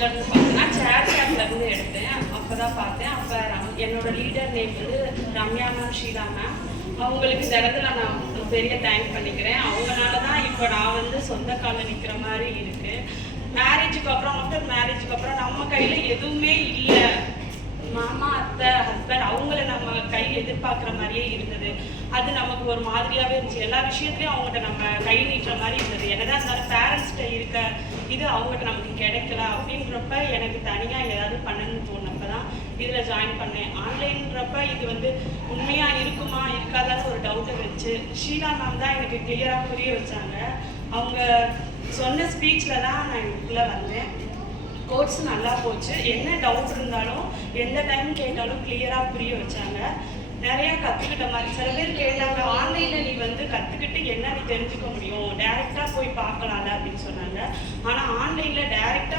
எதுலேருந்து பார்த்தேன்னா சேட்லேருந்து எடுத்தேன். அப்போ தான் பார்த்தேன். அப்போ என்னோட லீடர் நேம் வந்து ரம்யா மேம், ஷீலா மேம். அவங்களுக்கு இந்த இடத்துல நான் பெரிய தேங்க் பண்ணிக்கிறேன். அவங்களால தான் இப்போ நான் வந்து சொந்த காலில் நிற்கிற மாதிரி இருக்குது. மேரேஜுக்கு அப்புறம், ஆஃப்டர் மேரேஜுக்கு அப்புறம் நம்ம கையில் எதுவுமே இல்லை. மாமா, அத்தை, ஹஸ்பண்ட் அவங்கள நம்ம கை எதிர்பார்க்குற மாதிரியே இருந்தது. அது நமக்கு ஒரு மாதிரியாகவே இருந்துச்சு. எல்லா விஷயத்துலையும் அவங்ககிட்ட நம்ம கை நீட்டுற மாதிரி இருந்தது. என்னதான் இருந்தாலும் பேரண்ட்ஸ்கிட்ட இருக்க இது அவங்ககிட்ட நமக்கு கிடைக்கல அப்படின்றப்ப எனக்கு தனியாக ஏதாவது பண்ணணும்னு தோணுனப்ப தான் இதில் ஜாயின் பண்ணேன். ஆன்லைன்றப்ப இது வந்து உண்மையாக இருக்குமா இருக்காதான்னு ஒரு டவுட்டை வச்சு ஷீலா மேம் தான் எனக்கு கிளியராக புரிய வச்சாங்க. அவங்க சொன்ன ஸ்பீச்சில் தான் நான் இதுக்குள்ளே வந்தேன். கோர்ஸ் நல்லா போச்சு. என்ன டவுட் இருந்தாலும் எந்த டைம் கேட்டாலும் கிளியராக புரிய வச்சாங்க. நிறையா கற்றுக்கிட்ட மாதிரி. சில பேர் கேட்டாங்க, ஆன்லைனில் நீ வந்து கற்றுக்கிட்டு என்ன நீ தெரிஞ்சுக்க முடியும், டேரெக்டாக போய் பார்க்கலாம்ல அப்படின்னு சொன்னாங்க. ஆனால் ஆன்லைனில் டேரெக்டாக